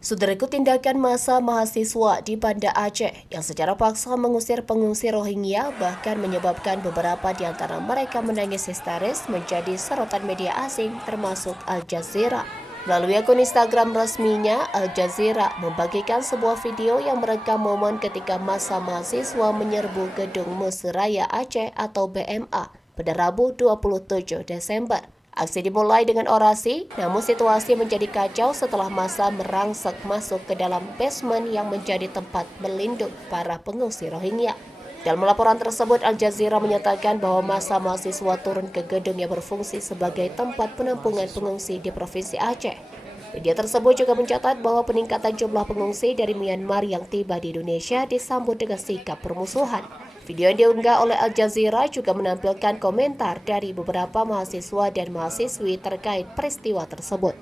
Saudaraku, tindakan massa mahasiswa di Banda Aceh yang secara paksa mengusir pengungsi Rohingya bahkan menyebabkan beberapa di antara mereka menangis histeris menjadi sorotan media asing termasuk Al Jazeera. Melalui akun Instagram resminya, Al Jazeera membagikan sebuah video yang merekam momen ketika massa mahasiswa menyerbu gedung Musraya Aceh atau BMA pada Rabu 27 Desember. Aksi dimulai dengan orasi, namun situasi menjadi kacau setelah massa merangsek masuk ke dalam basement yang menjadi tempat berlindung para pengungsi Rohingya. Dalam laporan tersebut, Al Jazeera menyatakan bahwa massa mahasiswa turun ke gedung yang berfungsi sebagai tempat penampungan pengungsi di Provinsi Aceh. Media tersebut juga mencatat bahwa peningkatan jumlah pengungsi dari Myanmar yang tiba di Indonesia disambut dengan sikap permusuhan. Video yang diunggah oleh Al Jazeera juga menampilkan komentar dari beberapa mahasiswa dan mahasiswi terkait peristiwa tersebut.